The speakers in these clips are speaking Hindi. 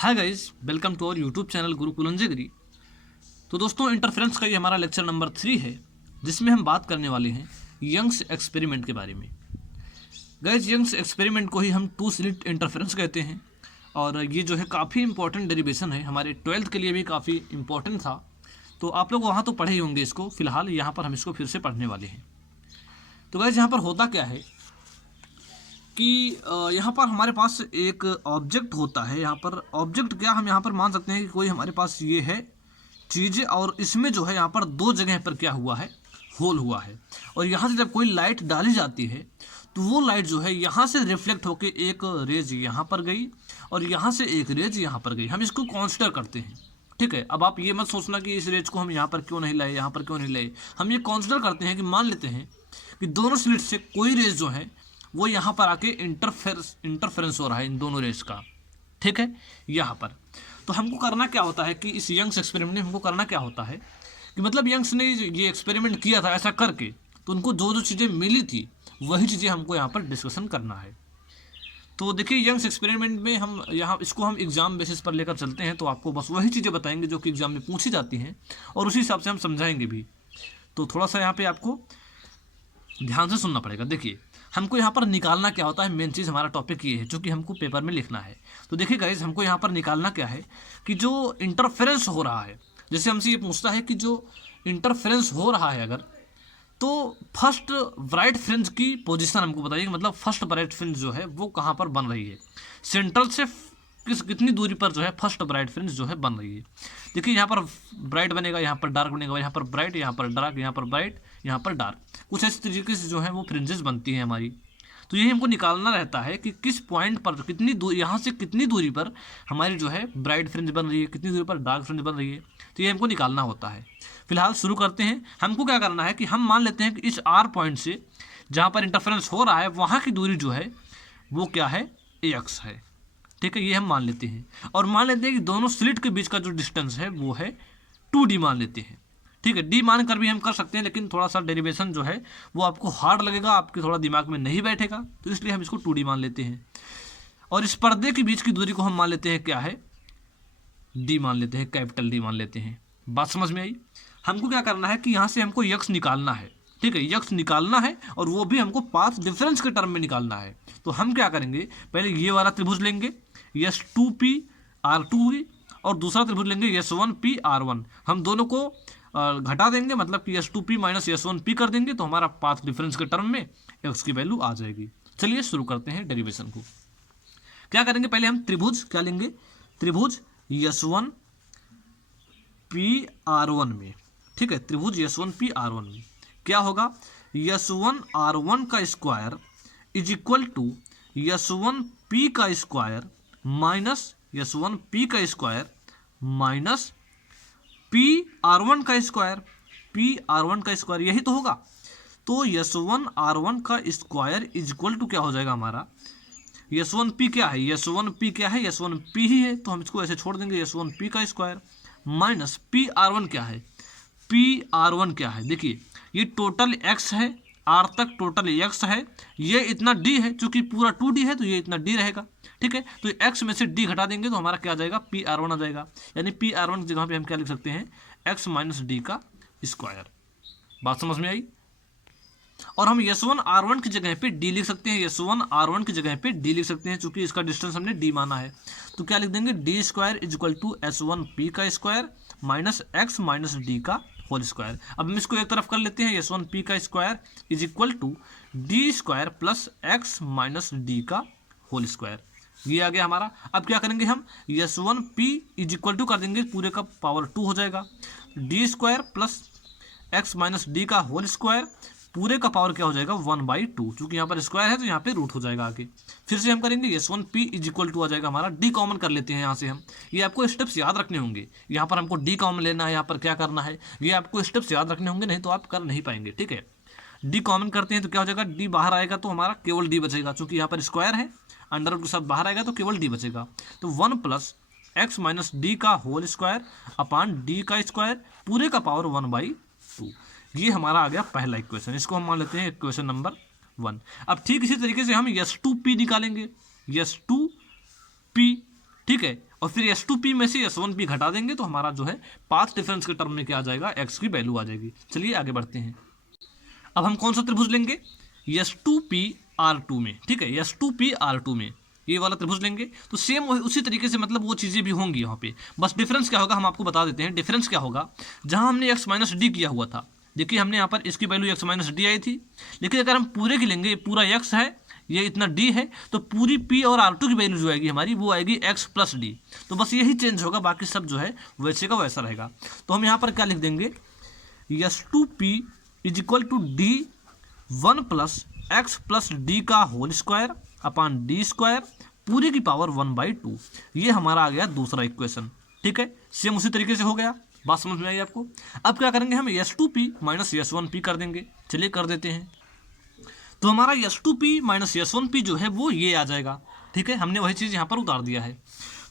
Hi guys, welcome to our YouTube channel Gurukul Giri. तो दोस्तों, इंटरफेरेंस का ये हमारा लेक्चर नंबर 3 है, जिसमें हम बात करने वाले हैं यंग्स एक्सपेरिमेंट के बारे में। गाइस, यंग्स एक्सपेरिमेंट को ही हम टू स्लिट इंटरफेरेंस कहते हैं और ये जो है काफ़ी इंपॉर्टेंट डेरिवेशन है, हमारे 12th के लिए भी काफ़ी इंपॉर्टेंट था। तो आप लोग वहाँ तो पढ़े ही होंगे इसको, फिलहाल यहाँ पर हम इसको फिर से पढ़ने वाले हैं। तो गाइस, यहाँ पर होता क्या है कि यहाँ पर हमारे पास एक ऑब्जेक्ट होता है। यहाँ पर ऑब्जेक्ट क्या, हम यहाँ पर मान सकते हैं कि कोई हमारे पास ये है चीज़, और इसमें जो है यहाँ पर दो जगह पर क्या हुआ है, होल हुआ है। और यहाँ से जब कोई लाइट डाली जाती है तो वो लाइट जो है यहाँ से रिफ्लेक्ट होकर एक रेज यहाँ पर गई और यहाँ से एक रेज यहाँ पर गई। हम इसको कंसीडर करते हैं, ठीक है। अब आप ये मत सोचना कि इस रेज को हम यहाँ पर क्यों नहीं लाए, यहाँ पर क्यों नहीं लाए। हम ये कंसीडर करते हैं कि मान लेते हैं कि दोनों स्लिट से कोई रेज जो है वो यहाँ पर आके इंटरफेरेंस हो रहा है इन दोनों रेस का, ठीक है, यहाँ पर। तो हमको करना क्या होता है कि इस यंग्स एक्सपेरिमेंट में हमको करना क्या होता है कि मतलब यंग्स ने ये एक्सपेरिमेंट किया था ऐसा करके, तो उनको जो जो चीज़ें मिली थी वही चीज़ें हमको यहाँ पर डिस्कशन करना है। तो देखिए, यंग्स एक्सपेरिमेंट में हम यहाँ इसको हम एग्जाम बेसिस पर लेकर चलते हैं, तो आपको बस वही चीज़ें बताएंगे जो कि एग्जाम में पूछी जाती हैं और उसी हिसाब से हम समझाएंगे भी। तो थोड़ा सा यहाँ पे आपको ध्यान से सुनना पड़ेगा। देखिए, हमको यहाँ पर निकालना क्या होता है, मेन चीज़ हमारा टॉपिक ये है जो कि हमको पेपर में लिखना है। तो देखिए गाइस, हमको यहाँ पर निकालना क्या है कि जो इंटरफेरेंस हो रहा है, जैसे हमसे ये पूछता है कि जो इंटरफेरेंस हो रहा है अगर, तो फर्स्ट ब्राइट फ्रिंज की पोजीशन हमको बताइए, मतलब फर्स्ट ब्राइट फ्रिंज जो है वो कहाँ पर बन रही है, सेंट्रल से कितनी दूरी पर जो है फर्स्ट ब्राइट फ्रिंज जो है बन रही है। देखिए, यहाँ पर ब्राइट बनेगा, यहाँ पर डार्क बनेगा, यहाँ पर ब्राइट, यहाँ पर डार्क, यहाँ पर ब्राइट, यहाँ पर डार्क, कुछ इस तरीके से जो है वो फ्रिंजेस बनती हैं हमारी। तो यही हमको निकालना रहता है कि किस पॉइंट पर, कितनी दूर, यहाँ से कितनी दूरी पर हमारी जो है ब्राइट फ्रिंज बन रही है, कितनी दूरी पर डार्क फ्रिंज बन रही है। तो ये हमको निकालना होता है। फिलहाल शुरू करते हैं। हमको क्या करना है कि हम मान लेते हैं कि इस आर पॉइंट से जहाँ पर इंटरफेरेंस हो रहा है वहाँ की दूरी जो है वो क्या है, एक्स है, ठीक है, ये हम मान लेते हैं। और मान लेते हैं कि दोनों स्लिट के बीच का जो डिस्टेंस है वो है 2d मान लेते हैं, ठीक है। डी मान कर भी हम कर सकते हैं, लेकिन थोड़ा सा डेरिवेशन जो है वो आपको हार्ड लगेगा, आपके थोड़ा दिमाग में नहीं बैठेगा, तो इसलिए हम इसको 2d मान लेते हैं। और इस पर्दे के बीच की दूरी को हम मान लेते हैं क्या है, डी मान लेते हैं, कैपिटल डी मान लेते हैं। बात समझ में आई। हमको क्या करना है कि यहाँ से हमको यक्स निकालना है, ठीक है, यक्स निकालना है, और वो भी हमको पाथ डिफरेंस के टर्म में निकालना है। तो हम क्या करेंगे, पहले ये वाला त्रिभुज लेंगे S2P R2, और दूसरा त्रिभुज लेंगे S1P R1। हम दोनों को घटा देंगे, मतलब कि S2P माइनस S1P कर देंगे, तो हमारा पाथ डिफरेंस के टर्म में एक्स की वैल्यू आ जाएगी। चलिए शुरू करते हैं डेरिवेशन को। क्या करेंगे, पहले हम त्रिभुज क्या लेंगे, त्रिभुज S1P R1 में, ठीक है, त्रिभुज S1P R1 में क्या होगा, S1 R1 का square is equal to S1P का स्क्वायर माइनस S1P का स्क्वायर माइनस P R1 का स्क्वायर, P R1 का स्क्वायर, यही तो होगा। तो S1 R1 का स्क्वायर इज इक्वल टू क्या हो जाएगा हमारा, S1P क्या है, S1P क्या है, S1P ही है, तो हम इसको ऐसे छोड़ देंगे, S1P का स्क्वायर माइनस P R1 क्या है, P R1 क्या है। देखिए, ये टोटल x है, r तक टोटल x है, ये इतना d है, चूंकि पूरा 2d है तो ये इतना d रहेगा, ठीक है। तो x में से d घटा देंगे तो हमारा क्या आ जाएगा, P R1 आ जाएगा। यानी P R1 की जगह पे हम क्या लिख सकते हैं, x माइनस d का स्क्वायर। बात समझ में आई। और हम S1 R1 की जगह पे d लिख सकते हैं, S1 R1 की जगह पे d लिख सकते हैं, चूंकि इसका डिस्टेंस हमने d माना है। तो क्या लिख देंगे, d square is equal to S1P का square minus x minus d का होल स्क्वायर। अब हम इसको एक तरफ कर लेते हैं, S1P का square is equal to d square plus x minus D का होल स्क्वायर, ये आ गया हमारा। अब क्या करेंगे, हम S1P इज इक्वल टू कर देंगे, पूरे का पावर 2 हो जाएगा, D square plus x minus D का होल स्क्वायर, पूरे का पावर क्या हो जाएगा, 1/2, चूंकि यहाँ पर स्क्वायर है तो यहाँ पे रूट हो जाएगा आगे। फिर से हम करेंगे, S1P इज इक्वल टू आ जाएगा हमारा, d कॉमन कर लेते हैं यहाँ से हम, ये आपको स्टेप्स याद रखने होंगे। यहाँ पर हमको d कॉमन लेना है, यहाँ पर क्या करना है, ये आपको स्टेप्स याद रखने होंगे, नहीं तो आप कर नहीं पाएंगे, ठीक है। d कॉमन करते हैं तो क्या हो जाएगा, d बाहर आएगा तो हमारा केवल d बचेगा, चूंकि यहाँ पर स्क्वायर है, अंडर रूट के साथ बाहर आएगा तो केवल d बचेगा। तो 1 प्लस x माइनस डी का होल स्क्वायर अपान d का स्क्वायर, पूरे का पावर 1/2, ये हमारा आ गया पहला इक्वेशन। इसको हम मान लेते हैं इक्वेशन नंबर 1। अब ठीक इसी तरीके से हम S2P निकालेंगे, S2P, ठीक है, और फिर S2P में से S1P घटा देंगे तो हमारा जो है पाथ डिफरेंस के टर्म में क्या आ जाएगा, x की वैल्यू आ जाएगी। चलिए आगे बढ़ते हैं। अब हम कौन सा त्रिभुज लेंगे, S2P R2 में, ठीक है, S2P R2 में ये वाला त्रिभुज लेंगे। तो सेम उसी तरीके से मतलब वो चीज़ें भी होंगी यहाँ पे, बस डिफरेंस क्या होगा हम आपको बता देते हैं। डिफरेंस क्या होगा, जहाँ हमने x माइनस डी किया हुआ था, देखिए हमने यहाँ पर इसकी value x minus D I थी, लेकिन अगर हम पूरे की लेंगे, पूरा x है, ये इतना d है, तो पूरी p और R2 की वैल्यू जो आएगी हमारी वो आएगी x प्लस डी। तो बस यही चेंज होगा, बाकी सब जो है वैसे का वैसा रहेगा। तो हम यहाँ पर क्या लिख देंगे, S2P is equal to D 1 plus X plus D का whole square upon D square पूरी की पावर 1/2। ये हमारा आ गया दूसरा इक्वेशन, ठीक है। सेम उसी तरीके से हो गया, बात समझ में आई आपको। अब क्या करेंगे, हम S2P माइनस S1P कर देंगे। चलिए कर देते हैं। तो हमारा S2P माइनस S1P जो है वो ये आ जाएगा, ठीक है। हमने वही चीज़ यहाँ पर उतार दिया है।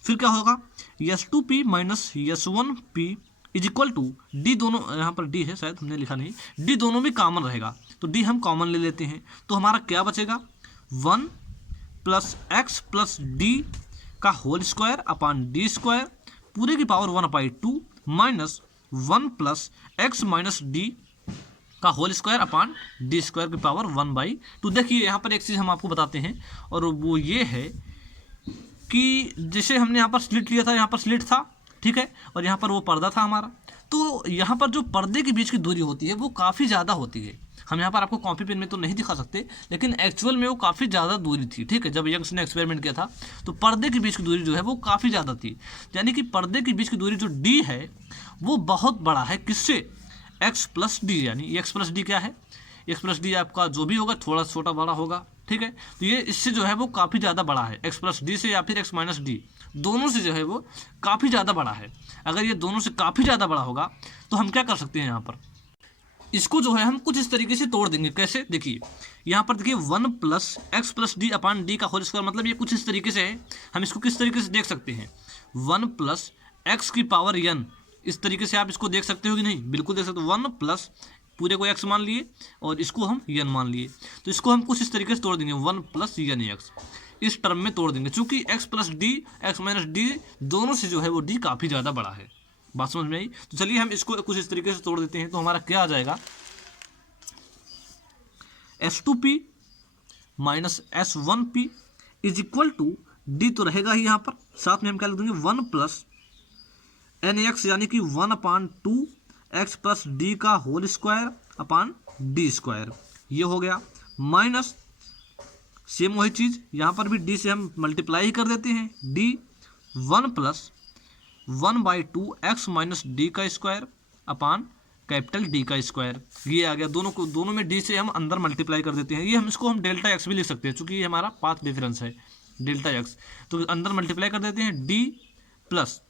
फिर क्या होगा, S2P minus S1P is equal to d, दोनों यहाँ पर डी है शायद हमने लिखा नहीं, डी दोनों भी कॉमन रहेगा, तो डी हम कॉमन ले लेते हैं। तो हमारा क्या बचेगा, 1 प्लस एक्स प्लस डी का whole square upon D square पूरे की power 1/2 minus 1 plus X minus D का whole square upon D square की पावर 1/2। देखिए यहाँ पर एक चीज़ हम आपको बताते हैं, और वो ये है कि जैसे हमने यहाँ पर स्लिट लिया था, यहाँ पर स्लिट था, ठीक है, और यहाँ पर वो पर्दा था हमारा, तो यहाँ पर जो पर्दे के बीच की दूरी होती है वो काफ़ी ज़्यादा होती है। हम यहाँ पर आपको कॉपी पेन में तो नहीं दिखा सकते, लेकिन एक्चुअल में वो काफ़ी ज़्यादा दूरी थी, ठीक है। जब यंग्स ने एक्सपेरिमेंट किया था तो पर्दे के बीच की दूरी जो है वो काफ़ी ज़्यादा थी, यानी कि पर्दे के बीच की दूरी जो डी है वो बहुत बड़ा है, किससे, एक्स प्लस डी, यानी एक्स प्लस डी क्या है, एक्स प्लस डी आपका जो भी होगा थोड़ा छोटा बड़ा होगा, ठीक है। तो ये इससे जो है वो काफ़ी ज़्यादा बड़ा है, एक्स प्लस डी से या फिर एक्स माइनस डी, दोनों से जो है वो काफ़ी ज़्यादा बड़ा है। अगर ये दोनों से काफ़ी ज़्यादा बड़ा होगा तो हम क्या कर सकते हैं, यहाँ पर इसको जो है हम कुछ इस तरीके से तोड़ देंगे। कैसे, देखिए यहाँ पर देखिए 1 प्लस एक्स प्लस डी अपान डी का होल स्क्वायर, मतलब ये कुछ इस तरीके से है। हम इसको किस तरीके से देख सकते हैं, 1 प्लस एक्स की पावर n, इस तरीके से आप इसको देख सकते हो कि नहीं, बिल्कुल देख सकते हो। 1 प्लस पूरे को x मान लिए और इसको हम n मान लिए, तो इसको हम कुछ इस तरीके से तोड़ देंगे, 1 प्लस n x इस टर्म में तोड़ देंगे, चूंकि x plus D x minus D दोनों से जो है वो d काफ़ी ज़्यादा बड़ा है। बात समझ में आई। तो चलिए हम इसको कुछ इस तरीके से तोड़ देते हैं। तो हमारा क्या आ जाएगा, S2P minus S1P is equal to d तो रहेगा ही यहाँ पर, साथ में हम क्या लिख देंगे, 1 प्लस NX यानी कि 1/2 एक्स प्लस डी का whole square upon D square, ये हो गया, माइनस सेम वही चीज़ यहाँ पर भी डी से हम मल्टीप्लाई ही कर देते हैं, D 1 plus 1/2 x minus D का स्क्वायर अपान कैपिटल डी का स्क्वायर, ये आ गया। दोनों में डी से हम अंदर मल्टीप्लाई कर देते हैं, ये हम इसको हम डेल्टा एक्स भी लिख सकते हैं, चूँकि ये हमारा पाथ डिफरेंस है डेल्टा एक्स, तो अंदर मल्टीप्लाई कर देते हैं, डी प्लस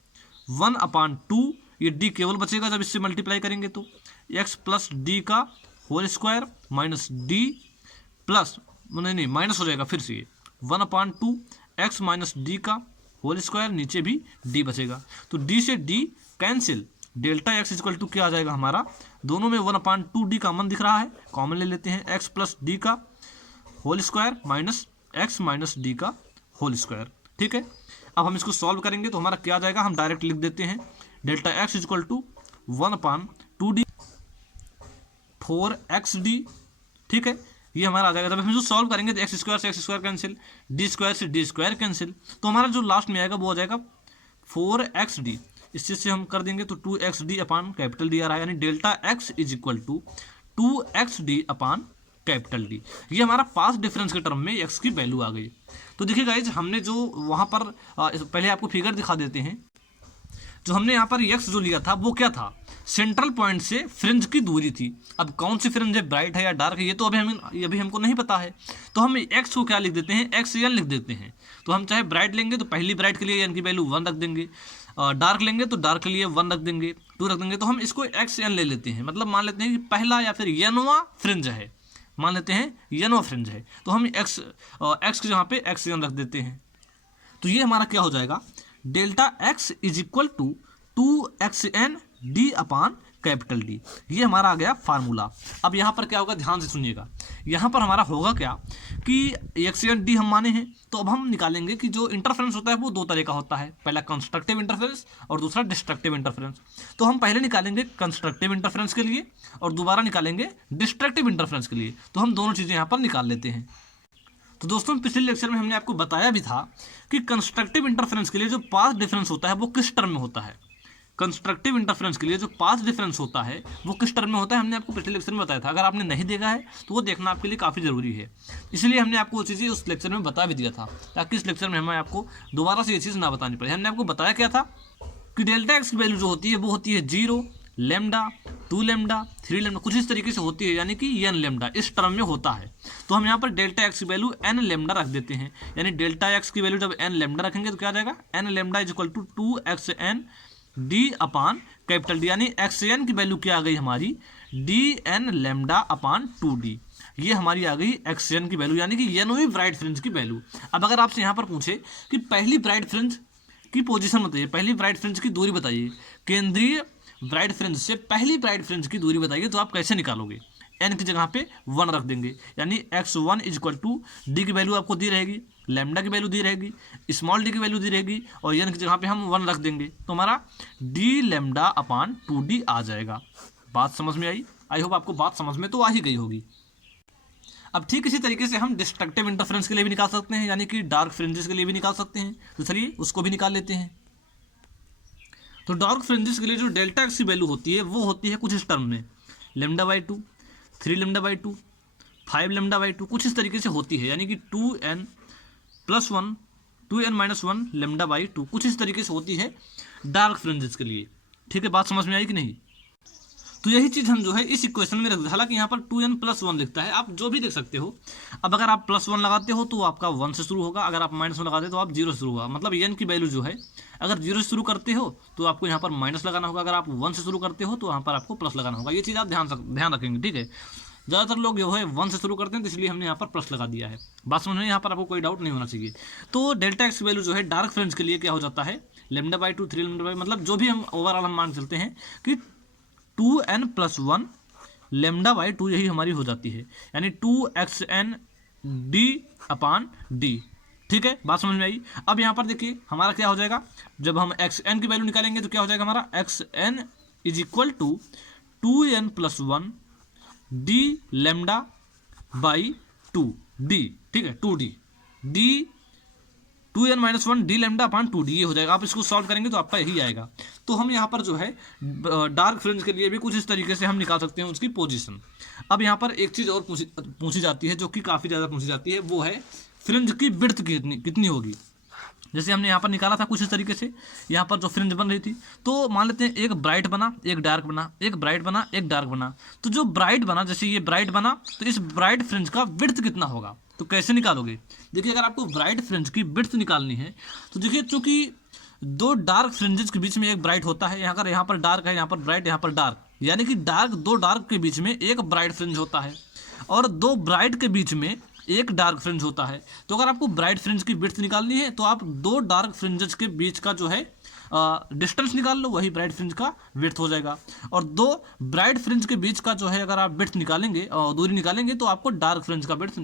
1/2, ये डी केवल बचेगा जब इससे मल्टीप्लाई करेंगे, तो एक्स प्लस डी का whole square minus d plus नहीं माइनस हो जाएगा फिर से, ये 1/2 एक्स माइनस डी का होल स्क्वायर, नीचे भी डी बचेगा, तो डी से d cancel, delta x equal to क्या आ जाएगा हमारा, दोनों में 1/2 डी कॉमन दिख रहा है, कॉमन ले लेते हैं, एक्स प्लस डी का whole square minus x minus D का होल स्क्वायर, ठीक है। अब हम इसको सॉल्व करेंगे तो हमारा क्या आ जाएगा, हम डायरेक्ट लिख देते हैं, delta x equal to 1/2 d 4xd, ठीक है, ये हमारा आ जाएगा। जब हम इसको सॉल्व करेंगे तो एक्स स्क्वायर से x square cancel, D square से डी स्क्वायर कैंसिल, तो हमारा जो लास्ट में आएगा वो आ जाएगा 4xd, इस चीज़ से हम कर देंगे तो 2xd अपान कैपिटल डी आ रहा है, यानी delta x is equal to 2xd upon capital D. ये हमारा पास डिफरेंस के टर्म में x की वैल्यू आ गई। तो देखिए गाइज, हमने जो वहाँ पर पहले आपको फिगर दिखा देते हैं, जो हमने यहाँ पर x जो लिया था वो क्या था, सेंट्रल पॉइंट से फ्रिंज की दूरी थी। अब कौन सी फ्रिंज है, ब्राइट है या डार्क है, ये तो अभी हमको नहीं पता है, तो हम x को क्या लिख देते हैं, xn लिख देते हैं। तो हम चाहे ब्राइट लेंगे तो पहली ब्राइट के लिए n की वैल्यू 1 रख देंगे, डार्क लेंगे तो डार्क के लिए 1 रख देंगे, 2 रख देंगे, तो हम इसको xn ले लेते हैं, मतलब मान लेते हैं कि पहला या फिर n वां फ्रिंज है, मान लेते हैं n वां फ्रिंज है, तो हम x के जहाँ पे xn रख देते हैं। तो ये हमारा क्या हो जाएगा, delta x is equal to 2xn d upon capital D. ये हमारा आ गया फार्मूला। अब यहाँ पर क्या होगा, ध्यान से सुनिएगा। यहाँ पर हमारा होगा क्या कि एक्स एन डी हम माने हैं, तो अब हम निकालेंगे कि जो इंटरफेरेंस होता है वो दो तरह का होता है, पहला कंस्ट्रक्टिव इंटरफेरेंस और दूसरा डिस्ट्रक्टिव इंटरफेरेंस। तो हम पहले निकालेंगे कंस्ट्रक्टिव इंटरफेरेंस के लिए और दोबारा निकालेंगे डिस्ट्रक्टिव इंटरफेरेंस के लिए। तो हम दोनों चीज़ें यहाँ पर निकाल लेते हैं। तो दोस्तों पिछले लेक्चर में हमने आपको बताया भी था कि कंस्ट्रक्टिव इंटरफेरेंस के लिए जो पाथ डिफरेंस होता है वो किस टर्म में होता है। कंस्ट्रक्टिव इंटरफेरेंस के लिए जो पाथ डिफरेंस होता है वो किस टर्म में होता है, हमने आपको पिछले लेक्चर में बताया था। अगर आपने नहीं देखा है तो वो देखना आपके लिए काफ़ी ज़रूरी है, इसलिए हमने आपको वो चीज़ें उस लेक्चर में बता भी दिया था, ताकि इस लेक्चर में हमें आपको दोबारा से ये चीज़ ना बतानी पड़े। हमने आपको बताया क्या था कि डेल्टा एक्स की वैल्यू जो होती है वो होती है 0, लेमडा, 2 लेमडा, 3 लेमडा, कुछ इस तरीके से होती है, यानी कि एन लेमडा इस टर्म में होता है। तो हम यहाँ पर डेल्टा एक्स की वैल्यू एन लेमडा रख देते हैं, यानी डेल्टा एक्स की वैल्यू जब एन लेमडा रखेंगे तो क्या आ जाएगा, n lambda is equal to 2 XN d upon capital D, यानी एक्स एन की वैल्यू क्या आ गई हमारी, डी एन लेमडा अपान 2D। ये हमारी आ गई एक्स एन की वैल्यू, यानी कि एन हुई ब्राइट फ्रिंज की वैल्यू। अब अगर आपसे यहाँ पर पूछे कि पहली ब्राइट फ्रिंज की पोजीशन बताइए, पहली ब्राइट फ्रिंज की दूरी बताइए, केंद्रीय ब्राइट फ्रिंज से पहली ब्राइट फ्रिंज की दूरी बताइए, तो आप कैसे निकालोगे। एन की जगह पे 1 रख देंगे, यानी x1 is equal to d की वैल्यू आपको दी रहेगी, लेमडा की वैल्यू दी रहेगी, स्मॉल डी की वैल्यू दी रहेगी, और एन की जगह पे हम 1 रख देंगे, तो हमारा डी लेमडा अपान 2D आ जाएगा। बात समझ में आई? आई होप आपको बात समझ में तो आ ही गई होगी। अब ठीक इसी तरीके से हम डिस्ट्रक्टिव इंटरफेरेंस के लिए भी निकाल सकते हैं, यानी कि डार्क फ्रिंजेस के लिए भी निकाल सकते हैं। तो चलिए उसको भी निकाल लेते हैं। तो डार्क फ्रिंजेस के लिए जो डेल्टा एक्स की वैल्यू होती है वो होती है कुछ इस टर्म में, lambda by 2, 3 lambda by 2, 5 lambda by 2, कुछ इस तरीके से होती है, यानी कि 2n + 1, 2n - 1 लेमडा बाई 2, कुछ इस तरीके से होती है डार्क फ्रिंजेस के लिए। ठीक है, बात समझ में आई कि नहीं? तो यही चीज़ हम जो है इस इक्वेशन में रख दें। हालांकि यहाँ पर 2n + 1 लिखता है, आप जो भी देख सकते हो। अब अगर आप +1 लगाते हो तो आपका 1 से शुरू होगा, अगर आप -1 लगाते हो तो आप 0 से शुरू होगा। मतलब n की वैल्यू जो है अगर 0 से शुरू करते हो तो आपको यहाँ पर माइनस लगाना होगा, अगर आप 1 से शुरू करते हो तो यहाँ पर आपको प्लस लगाना होगा। ये चीज़ आप ध्यान रखेंगे, ठीक है। ज़्यादातर लोग जो है 1 से शुरू करते हैं, तो इसलिए हमने यहाँ पर प्लस लगा दिया है। बात समझ में, यहाँ पर आपको कोई डाउट नहीं होना चाहिए। तो डेल्टा एक्स की वैल्यू जो है डार्क फ्रिंज के लिए क्या हो जाता है, लेमडा बाई 2, 3 लेमडा बाई, मतलब जो भी हम ओवरऑल हम मान चलते हैं कि 2n + 1 लेमडा बाई 2 यही हमारी हो जाती है, यानी 2XN डी अपान डी। ठीक है, बात समझ में आई? अब यहाँ पर देखिए हमारा क्या हो जाएगा, जब हम XN की वैल्यू निकालेंगे तो क्या हो जाएगा हमारा, XN is equal to 2n + 1 d lambda by 2D। ठीक है, 2D, D 2n - 1 d lambda अपान 2D ये हो जाएगा। आप इसको सॉल्व करेंगे तो आपका यही आएगा। तो हम यहाँ पर जो है डार्क फ्रिंज के लिए भी कुछ इस तरीके से हम निकाल सकते हैं उसकी पोजीशन। अब यहाँ पर एक चीज़ और पूछी जाती है, जो कि काफ़ी ज़्यादा पूछी जाती है, वो है फ्रिंज की विड्थ कितनी होगी। जैसे हमने यहाँ पर निकाला था कुछ इस तरीके से, यहाँ पर जो फ्रिंज बन रही थी, तो मान लेते हैं एक ब्राइट बना, एक डार्क बना, एक ब्राइट बना, एक डार्क बना। तो जो ब्राइट बना, जैसे ये ब्राइट बना, तो इस ब्राइट फ्रिंज का विड्थ कितना होगा, तो कैसे निकालोगे। देखिए अगर आपको ब्राइट फ्रिंज की विड्थ निकालनी है तो देखिए, चूंकि दो डार्क फ्रिंजेस के बीच में एक ब्राइट होता है, यहाँ पर डार्क है, यहाँ पर ब्राइट, यहाँ पर डार्क, यानी कि दो डार्क के बीच में एक ब्राइट फ्रिंज होता है, और दो ब्राइट के बीच में एक डार्क फ्रिंज होता है। तो अगर आपको ब्राइट फ्रिंज की विड्थ निकालनी है तो आप दो डार्क फ्रिंजेस के बीच का जो है डिस्टेंस निकाल लो, वही ब्राइट फ्रिंज का विड्थ हो जाएगा। और दो ब्राइट फ्रिंज के बीच का जो है अगर आप विड्थ निकालेंगे और दूरी निकालेंगे तो आपको डार्क फ्रिंज का विड्थ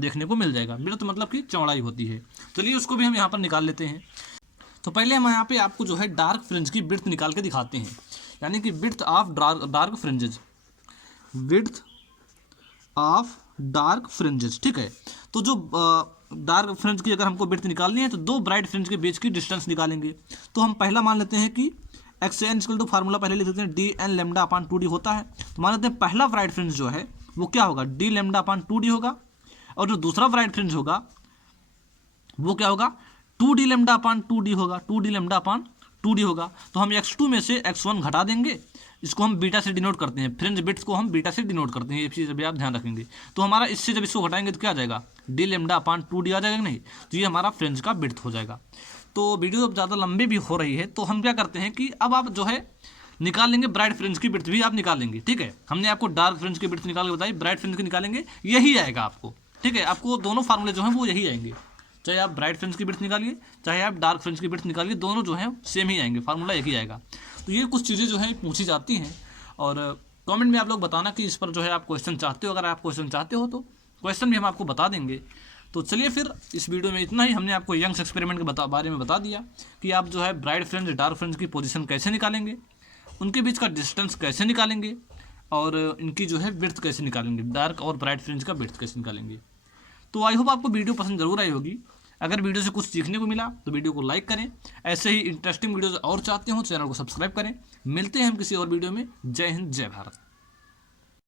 देखने को मिल जाएगा। विड्थ मतलब कि चौड़ाई होती है। चलिए उसको भी हम यहाँ पर निकाल लेते हैं। तो पहले हम यहाँ पे आपको जो है डार्क फ्रिंज की विड्थ निकाल के दिखाते हैं, यानी कि width of dark fringes, width of dark fringes. ठीक है, तो जो डार्क फ्रिंज की अगर हमको विड्थ निकालनी है तो दो ब्राइट फ्रिंज के बीच की डिस्टेंस निकालेंगे। तो हम पहला मान लेते हैं कि XN इक्वल टू फार्मूला पहले लिख देते हैं DN लेमडा अपान 2D होता है। तो मान लेते हैं पहला ब्राइट फ्रिंज जो है वो क्या होगा, D लेमडा अपान 2D होगा, और जो दूसरा ब्राइट फ्रिंज होगा वो क्या होगा, 2D लेमडा अपान 2D होगा, 2D लेमडा अपान 2D होगा। तो हम x2 में से x1 घटा देंगे, इसको हम बीटा से डिनोट करते हैं, फ्रिंज बिट्स को हम बीटा से डिनोट करते हैं, ये चीज़ अभी आप ध्यान रखेंगे। तो हमारा इससे जब इसको घटाएंगे तो क्या आ जाएगा, डी लेमडा अपान 2D आ जाएगा नहीं, तो ये हमारा फ्रिंज का बिट्स हो जाएगा। तो वीडियो अब ज़्यादा लंबी भी हो रही है, तो हम क्या करते हैं कि अब आप जो है निकाल लेंगे ब्राइट फ्रिंज की बिट्स भी आप निकाल लेंगे। ठीक है, हमने आपको डार्क फ्रिंज की बिट्स निकाल के बताई, ब्राइट फ्रिंज की निकालेंगे, यही आएगा आपको। ठीक है, आपको दोनों फार्मूले जो हैं वो यही आएंगे, चाहे आप ब्राइट फ्रिंज की बिट्स निकालिए चाहे आप डार्क फ्रिंज की बिट्स निकालिए, दोनों जो हैं सेम ही आएंगे, फार्मूला एक ही आएगा। तो ये कुछ चीज़ें जो हैं पूछी जाती हैं, और कमेंट में आप लोग बताना कि इस पर जो है आप क्वेश्चन चाहते हो। अगर आप क्वेश्चन चाहते हो तो क्वेश्चन भी हम आपको बता देंगे। तो चलिए फिर इस वीडियो में इतना ही। हमने आपको यंग्स एक्सपेरिमेंट के बारे में बता दिया कि आप जो है ब्राइट फ्रेंड्स डार्क फ्रेंड्स की पोजीशन कैसे निकालेंगे, उनके बीच का डिस्टेंस कैसे निकालेंगे, और इनकी जो है विड्थ कैसे निकालेंगे, डार्क और ब्राइट फ्रेंड्स का विड्थ कैसे निकालेंगे। तो आई होप आपको वीडियो पसंद जरूर आई होगी। अगर वीडियो से कुछ सीखने को मिला तो वीडियो को लाइक करें। ऐसे ही इंटरेस्टिंग वीडियोज़ और चाहते हो चैनल को सब्सक्राइब करें। मिलते हैं हम किसी और वीडियो में। जय हिंद, जय भारत।